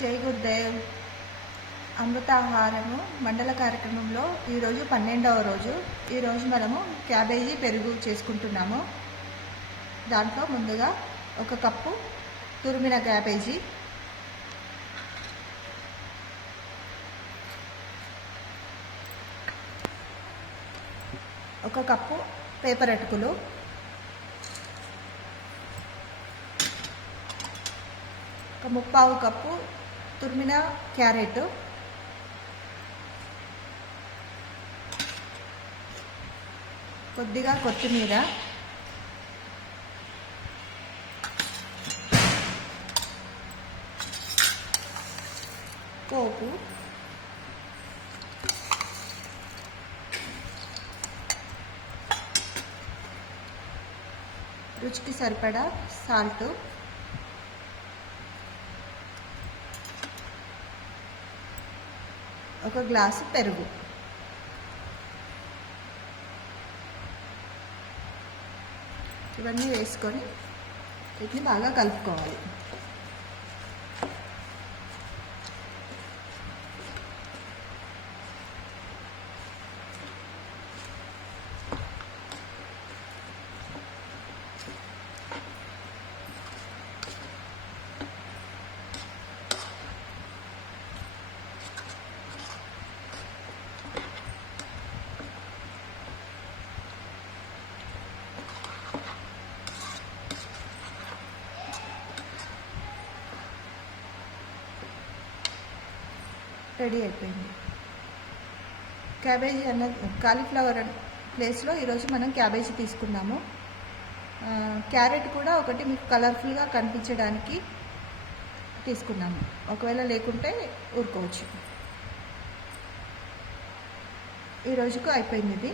జై గురుదేవ్ అమృతాహారము మండల కార్యక్రమంలో ఈరోజు పన్నెండవ రోజు. ఈరోజు మనము క్యాబేజీ పెరుగు చేసుకుంటున్నాము. దాంట్లో ముందుగా ఒక కప్పు తురిమిన క్యాబేజీ. ఒక కప్పు పేపర్ అటుకులు. ఒక ముప్పావు కప్పు తురిమిన క్యారెట్. కొద్దిగా కొత్తిమీర. పోపు. రుచికి సరిపడా సాల్ట్. ఒక గ్లాసు పెరుగు. ఇవన్నీ వేసుకొని వీటిని బాగా కలుపుకోవాలి. రెడీ అయిపోయింది. క్యాబేజీ అన్న కాలీఫ్లవర్ ప్లేస్లో ఈరోజు మనం క్యాబేజీ తీసుకున్నాము. క్యారెట్ కూడా ఒకటి మీకు కలర్ఫుల్గా కనిపించడానికి తీసుకున్నాము. ఒకవేళ లేకుంటే ఊరుకోవచ్చు. ఈ రోజుకు అయిపోయింది ఇది.